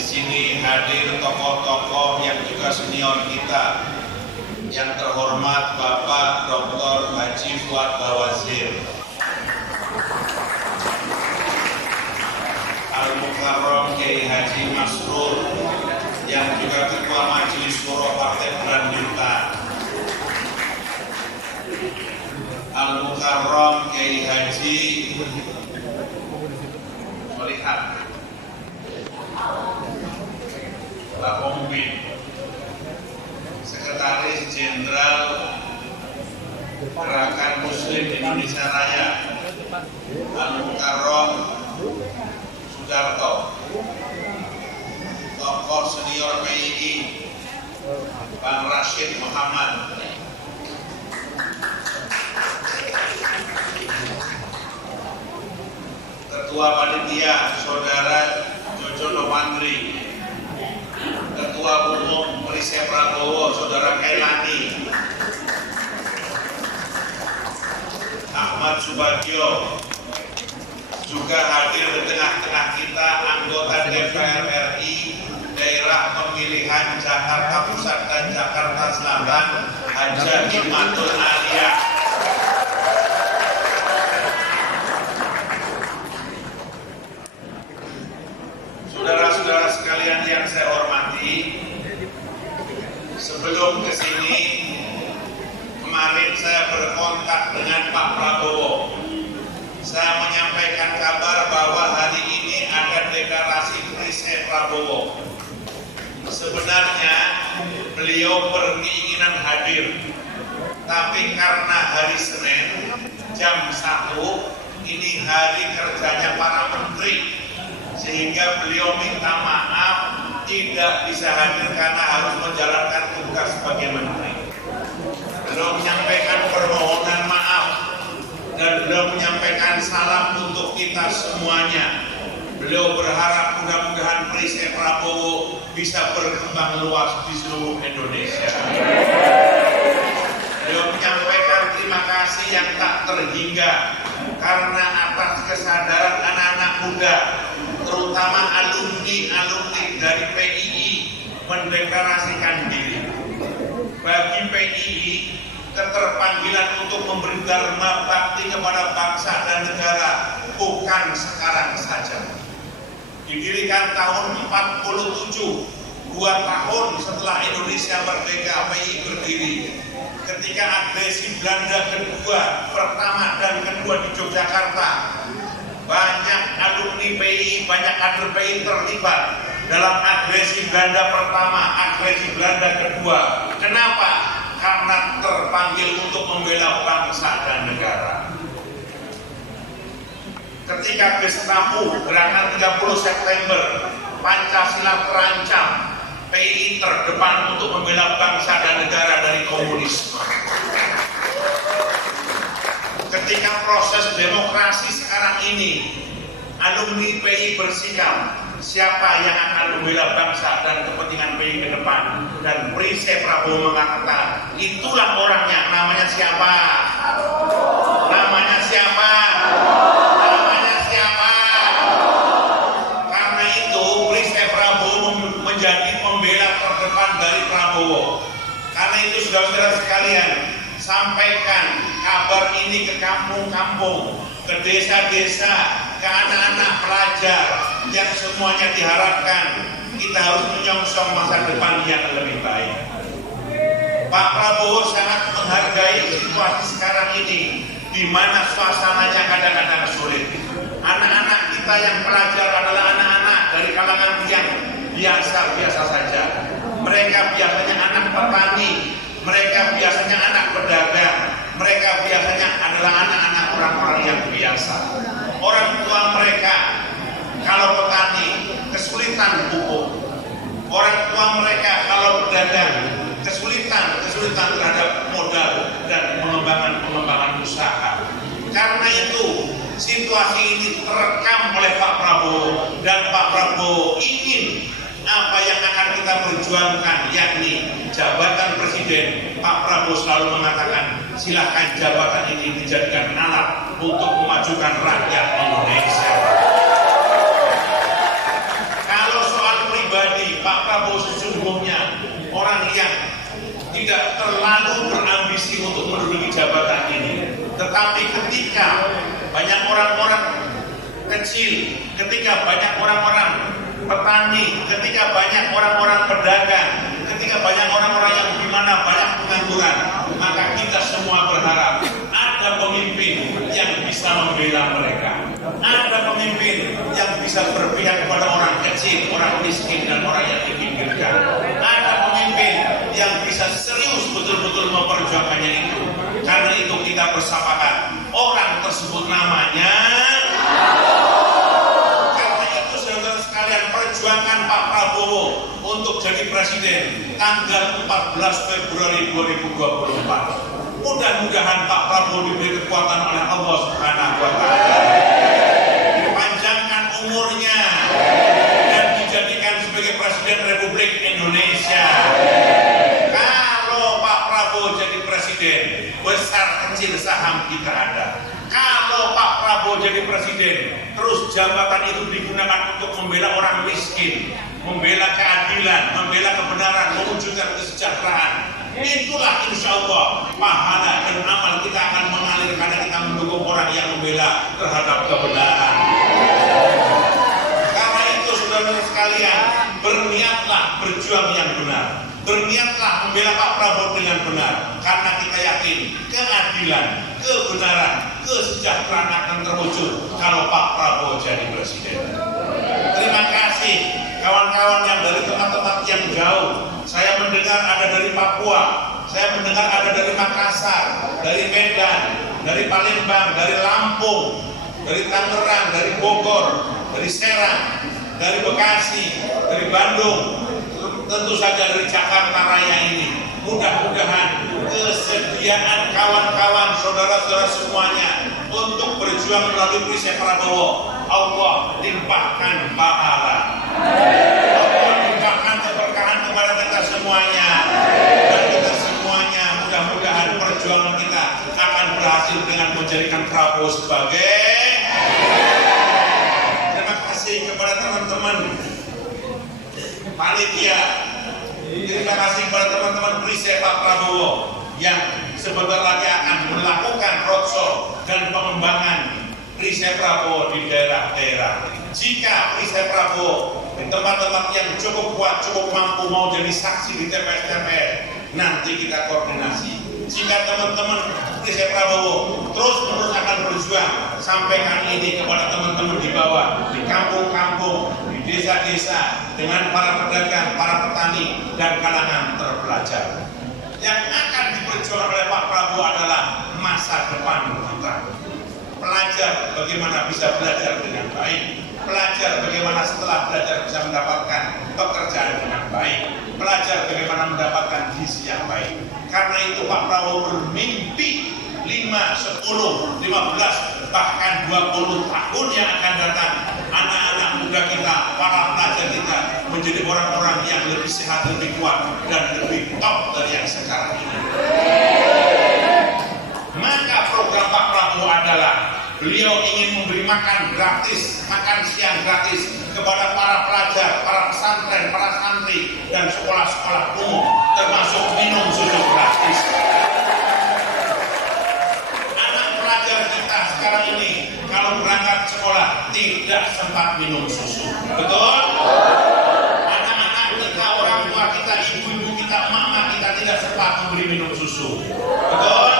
Di sini hadir tokoh-tokoh yang juga senior kita, yang terhormat Bapak Dr. Haji Fuad Bawazir, Al-Mukarram Kiai Haji Masrur, yang juga Ketua Majelis Syuro Partai Berlanjutan, Al-Mukarram Kiai Haji Solihat, Pak Pemimpin, Sekretaris Jenderal Gerakan Muslim Indonesia Raya, Al-Mukarram Sudarto, tokoh senior PII, Bang Rashid Muhammad, Ketua Panitia Saudara Jojo Nowandri, Ketua Umum Perisai Prabowo Saudara Kailani, Ahmad Subagio, juga hadir di tengah-tengah kita anggota DPR RI daerah pemilihan Jakarta Pusat dan Jakarta Selatan, Haja Himatul Aliyah. Saudara-saudara sekalian yang saya hormati, sebelum ke sini kemarin saya berkontak dengan Pak Prabowo. Saya menyampaikan kabar bahwa hari ini ada deklarasi Perisai Prabowo. Sebenarnya beliau berkeinginan hadir, tapi karena hari Senin jam 1 ini hari kerjanya para menteri, sehingga beliau minta maaf tidak bisa hadir karena harus menjalankan tugas sebagai menteri. Beliau menyampaikan permohonan maaf dan beliau menyampaikan salam untuk kita semuanya. Beliau berharap mudah-mudahan Perisai Prabowo bisa berkembang luas di seluruh Indonesia. Beliau menyampaikan terima kasih yang tak terhingga karena atas kesadaran anak-anak muda, terutama alumni dari PII, mendeklarasikan diri. Bagi PII, keterpanggilan untuk memberi dharma bakti kepada bangsa dan negara bukan sekarang saja. Didirikan tahun 47, 2 tahun setelah Indonesia merdeka, PII berdiri. Ketika agresi Belanda kedua, pertama dan kedua di Yogyakarta, banyak alumni PII, banyak kader PII terlibat dalam agresi Belanda pertama, agresi Belanda kedua. Kenapa? Karena terpanggil untuk membela bangsa dan negara. Ketika Gestapo gerakan 30 September, Pancasila terancam, PII terdepan untuk membela bangsa dan negara dari komunisme. Ketika proses demokrasi sekarang ini, alumni PII bersikap, siapa yang akan membela bangsa dan kepentingan PII ke depan? Dan Perisai Prabowo mengatakan, itulah orangnya. Namanya siapa? Namanya siapa? Namanya siapa? Karena itu Perisai Prabowo menjadi pembela terdepan dari Prabowo. Karena itu saudara-saudara sekalian, sampaikan kabar ini ke kampung-kampung, ke desa-desa, ke anak-anak pelajar yang semuanya diharapkan kita harus menyongsong masa depan yang lebih baik. Pak Prabowo sangat menghargai situasi sekarang ini, di mana suasananya kadang-kadang sulit. Anak-anak kita yang pelajar adalah anak-anak dari kalangan yang biasa-biasa saja. Mereka biasanya anak petani, mereka biasanya anak pedagang, mereka biasanya adalah anak-anak orang-orang yang biasa. Orang tua mereka kalau petani kesulitan pupuk, orang tua mereka kalau pedagang kesulitan terhadap modal dan pengembangan usaha. Karena itu situasi ini terekam oleh Pak Prabowo, dan Pak Prabowo ingin apa yang akan kita perjuangkan, yakni jabatan presiden. Pak Prabowo selalu mengatakan, silakan jabatan ini dijadikan alat untuk memajukan rakyat Indonesia. Kalau soal pribadi Pak Prabowo sesungguhnya orang yang tidak terlalu berambisi untuk menduduki jabatan ini. Tetapi ketika banyak orang-orang kecil, ketika banyak orang-orang petani, ketika banyak orang-orang pedagang, ketika banyak orang-orang yang di mana banyak pengangguran, maka kita semua berharap ada pemimpin yang bisa membela mereka. Ada pemimpin yang bisa berpihak kepada orang kecil, orang miskin, dan orang yang dipinggirkan. Ada pemimpin yang bisa serius betul-betul memperjuangkannya itu. Karena itu kita bersepakat, orang tersebut namanya. Karena itu saudara sekalian, perjuangkan Pak Prabowo untuk jadi presiden tanggal 14 Februari 2024. Mudah-mudahan Pak Prabowo diberi kekuatan oleh Allah Subhanahu wa Ta'ala, dipanjangkan umurnya dan dijadikan sebagai Presiden Republik Indonesia. Kalau Pak Prabowo jadi presiden, besar kecil saham kita ada. Kalau Pak Prabowo jadi presiden, terus jabatan itu digunakan untuk membela orang miskin, membela keadilan, membela kebenaran, mewujudkan kesejahteraan, itulah insya Allah pahala dan amal kita akan mengalir karena kita mendukung orang yang membela terhadap kebenaran. Karena itu saudara sekalian, berniatlah berjuang yang benar, berniatlah membela Pak Prabowo dengan benar, karena kita yakin keadilan, kebenaran, kesejahteraan akan terwujud kalau Pak Prabowo jadi presiden. Terima kasih kawan-kawan yang dari tempat-tempat yang jauh. Saya mendengar ada dari Papua, saya mendengar ada dari Makassar, dari Medan, dari Palembang, dari Lampung, dari Tangerang, dari Bogor, dari Serang, dari Bekasi, dari Bandung, tentu saja dari Jakarta Raya ini. Mudah-mudahan kesediaan kawan-kawan, saudara-saudara semuanya untuk berjuang melalui Perisai Prabowo, Allah limpahkan pahala. Allah limpahkan keberkahan kepada kita semuanya. Dan kita semuanya mudah-mudahan perjuangan kita akan berhasil dengan menjadikan Prabowo sebagai. Terima kasih kepada teman-teman panitia. Terima kasih kepada teman-teman Perisai Pak Prabowo yang sebentar lagi akan melakukan roadshow dan pengembangan Perisai Prabowo di daerah-daerah. Jika Perisai Prabowo di tempat-tempat yang cukup kuat, cukup mampu mau jadi saksi di TPS-TPS, nanti kita koordinasi. Jika teman-teman Perisai Prabowo terus-menerus akan berjuang, sampaikan ini kepada teman-teman di bawah, di kampung-kampung, di desa-desa, dengan para pedagang, para petani, dan kalangan terpelajar. Yang akan diperjuangkan oleh Pak Prabowo adalah masa depan kita. Pelajar bagaimana bisa belajar dengan baik, pelajar bagaimana setelah belajar bisa mendapatkan pekerjaan dengan baik, pelajar bagaimana mendapatkan gizi yang baik. Karena itu Pak Prabowo bermimpi 5, 10, 15, bahkan 20 tahun yang akan datang, anak-anak muda kita, para pelajar kita menjadi orang-orang yang lebih sehat, lebih kuat, dan lebih top dari yang sekarang ini. Maka program Pak Prabowo adalah beliau ingin memberi makan gratis, makan siang gratis kepada para pelajar, para pesantren, para santri, dan sekolah-sekolah umum, termasuk minum susu gratis. Anak pelajar kita sekarang ini kalau berangkat sekolah tidak sempat minum susu, betul? Anak-anak kita, orang tua kita, ibu-ibu kita, emak-emak kita tidak sempat membeli minum susu, betul?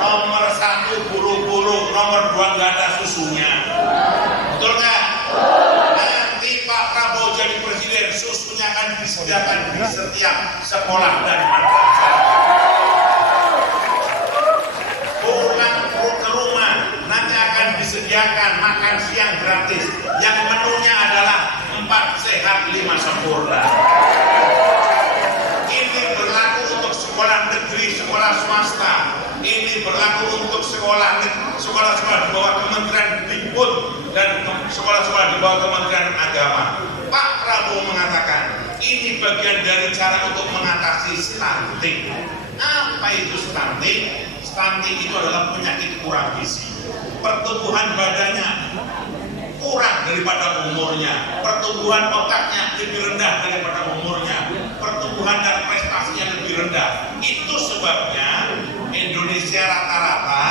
Nomor 1 guru-guru, nomor 2 nggak ada susunya, betul nggak? Nanti Pak Prabowo jadi presiden, susunya akan disediakan di setiap sekolah dan madrasah. Pulang ke rumah nanti akan disediakan makan siang gratis, yang menunya adalah 4 sehat 5 sempurna. Ini berlaku untuk sekolah negeri, sekolah swasta. Ini berlaku untuk sekolah-sekolah di bawah Kementerian Dikbud dan sekolah-sekolah di bawah Kementerian Agama. Pak Prabowo mengatakan ini bagian dari cara untuk mengatasi stunting. Apa itu stunting? Stunting itu adalah penyakit kurang gizi. Pertumbuhan badannya kurang daripada umurnya, pertumbuhan otaknya lebih rendah daripada sebabnya Indonesia rata-rata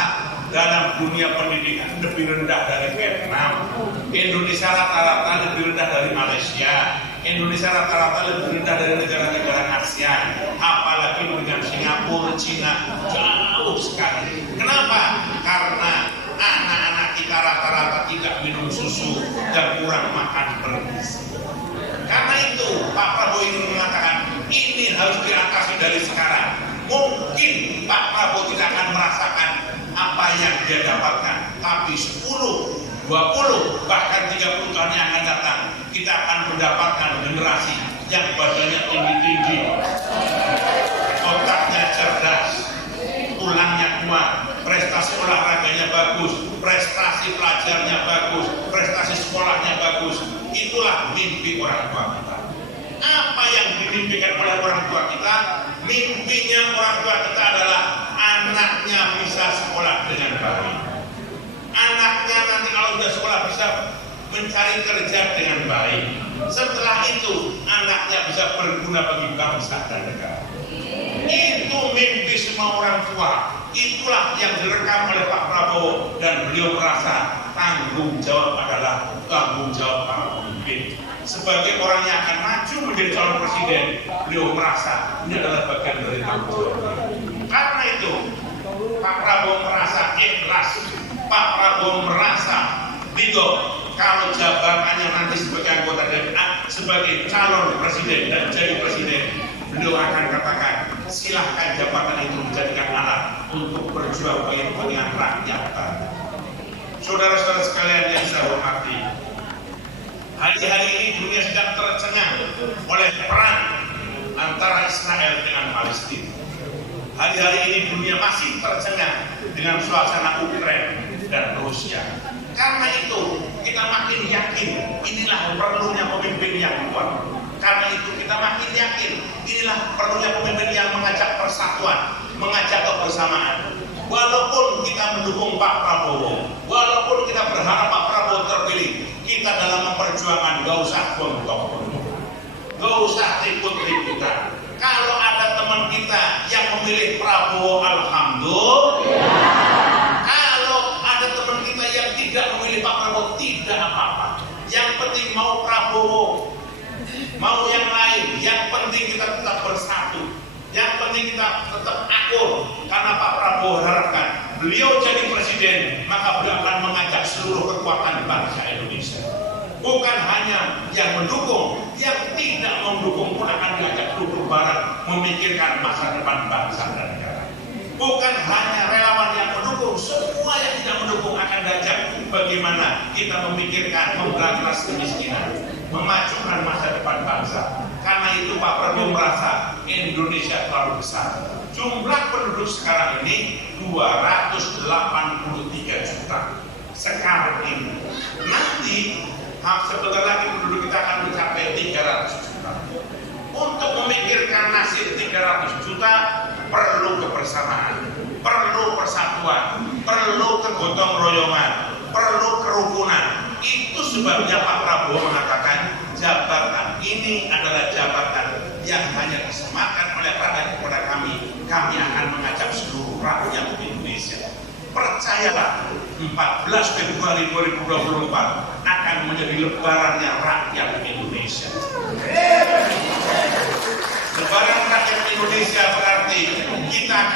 dalam dunia pendidikan lebih rendah dari Vietnam. Indonesia rata-rata lebih rendah dari Malaysia. Indonesia rata-rata lebih rendah dari negara-negara ASEAN. Apalagi dengan Singapura, Cina, jauh sekali. Kenapa? Karena anak-anak kita rata-rata tidak minum susu dan kurang makan bergizi. Karena itu Pak Prabowo ingin mengatakan ini harus diatasi dari sekarang. Mungkin Pak Prabowo tidak akan merasakan apa yang dia dapatkan, tapi 10, 20, bahkan 30 tahun yang akan datang kita akan mendapatkan generasi yang badannya tinggi-tinggi, otaknya cerdas, tulangnya kuat, prestasi olahraganya bagus, prestasi pelajarnya bagus, prestasi sekolahnya bagus. Itulah mimpi orang tua kita. Apa yang dimimpikan oleh orang tua kita? Mimpinya orang tua kita adalah anaknya bisa sekolah dengan baik. Anaknya nanti kalau sudah sekolah bisa mencari kerja dengan baik. Setelah itu anaknya bisa berguna bagi bangsa dan negara. Itu mimpi semua orang tua. Itulah yang direkam oleh Pak Prabowo dan beliau merasa tanggung jawab adalah tanggung jawab para pemimpin. Sebagai orang yang akan maju menjadi calon presiden, beliau merasa ini adalah bagian dari tanggung jawab. Karena itu Pak Prabowo merasa ikhlas, Pak Prabowo merasa ridho kalau jabatannya nanti sebagai anggota DPR, sebagai calon presiden dan jadi presiden, beliau akan katakan silahkan jabatan itu menjadikan alat untuk berjuang bagi kepentingan rakyat. Saudara-saudara sekalian yang saya hormati, hari-hari ini dunia sedang tercengang oleh perang antara Israel dengan Palestina. Hari-hari ini dunia masih tercengang dengan suasana Ukraina dan Rusia. Karena itu kita makin yakin inilah perlunya pemimpin yang kuat. Karena itu kita makin yakin inilah perlunya pemimpin yang mengajak persatuan, mengajak kebersamaan. Walaupun kita mendukung Pak Prabowo, walaupun kita berharap Pak Prabowo terpilih, kita dalam memperjuangkan gak usah gontok, gak usah ribut-ributan. Kalau ada teman kita yang memilih Prabowo, alhamdulillah. Kalau ada teman kita yang tidak memilih Pak Prabowo, tidak apa-apa. Yang penting mau Prabowo, mau yang lain, yang penting kita tetap bersatu. Yang penting kita tetap akur, karena Pak Prabowo harapkan beliau jadi presiden, maka beliau akan mengajak seluruh kekuatan bangsa Indonesia. Bukan hanya yang mendukung, yang tidak mendukung pun akan diajak duduk bareng memikirkan masa depan bangsa dan negara. Bukan hanya relawan yang mendukung, semua yang tidak mendukung akan diajak bagaimana kita memikirkan memberantas kemiskinan, memajukan masa depan bangsa. Karena itu Pak Prabowo merasa Indonesia terlalu besar. Jumlah penduduk sekarang ini 283 juta. Sekarang ini. Nanti sebentar lagi penduduk kita akan mencapai 300 juta. Untuk memikirkan nasib 300 juta perlu kebersamaan, perlu persatuan, perlu kegotong royongan, perlu kerukunan. Itu sebabnya Pak Prabowo mengatakan jabatan ini adalah jabatan yang hanya disematkan oleh rakyat kepada kami. Kami akan mengajak seluruh rakyat Indonesia. Percayalah, 14 Februari 2024 akan menjadi lebarannya rakyat Indonesia. Lebaran rakyat Indonesia berarti kita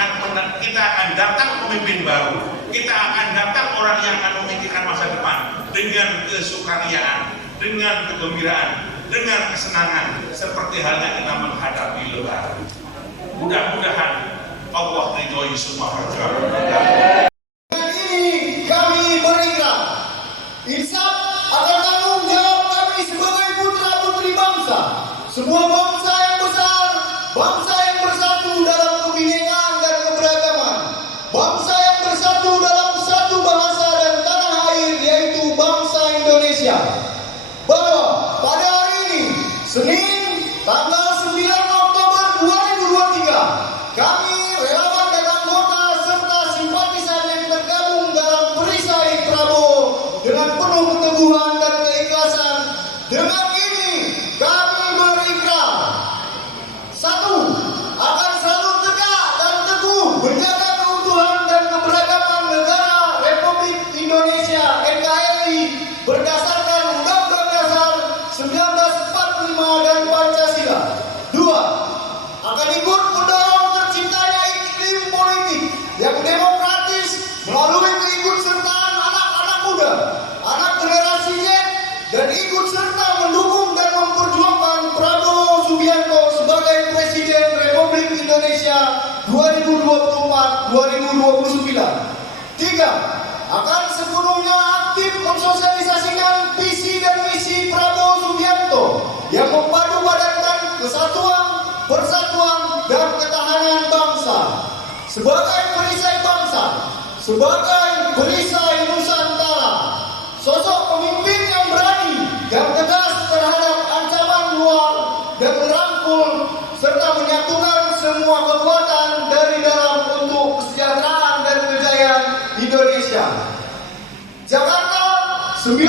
akan datang pemimpin baru. Kita akan datang orang yang akan memikirkan masa depan dengan kesukariaan, dengan kegembiraan, dengan kesenangan, seperti halnya kita menghadapi Lebaran. Mudah-mudahan Allah ridhoi semua perjuangan kita. Ini kami berikrar, insaf akan tanggung jawab kami sebagai putra-putri bangsa, sebuah bangsa yang besar, bangsa yang bersatu dalam kebinekaan dan keberagaman, bangsa yang bersatu dalam satu bahasa dan tanah air, yaitu bangsa Indonesia. Bahwa pada hari ini, Senin, tanggal 9 Oktober 2023, kami relawan dan anggota serta simpatisan yang tergabung dalam perisai Prabowo dengan penuh keteguhan dan keikhlasan. Dengan ini kami berikrar, 1. Akan selalu tegak dan teguh 2024-2029. 3. Akan sepenuhnya aktif mensosialisasikan visi dan misi Prabowo Subianto yang memadupadankan kesatuan, persatuan, dan ketahanan bangsa sebagai perisai bangsa, sebagai perisai Nusantara. Sosok pemimpin yang berani dan tegas terhadap ancaman luar dan merangkul serta menyatukan semua kekuatan dari dalam untuk kesejahteraan dan kejayaan Indonesia. Jakarta, 9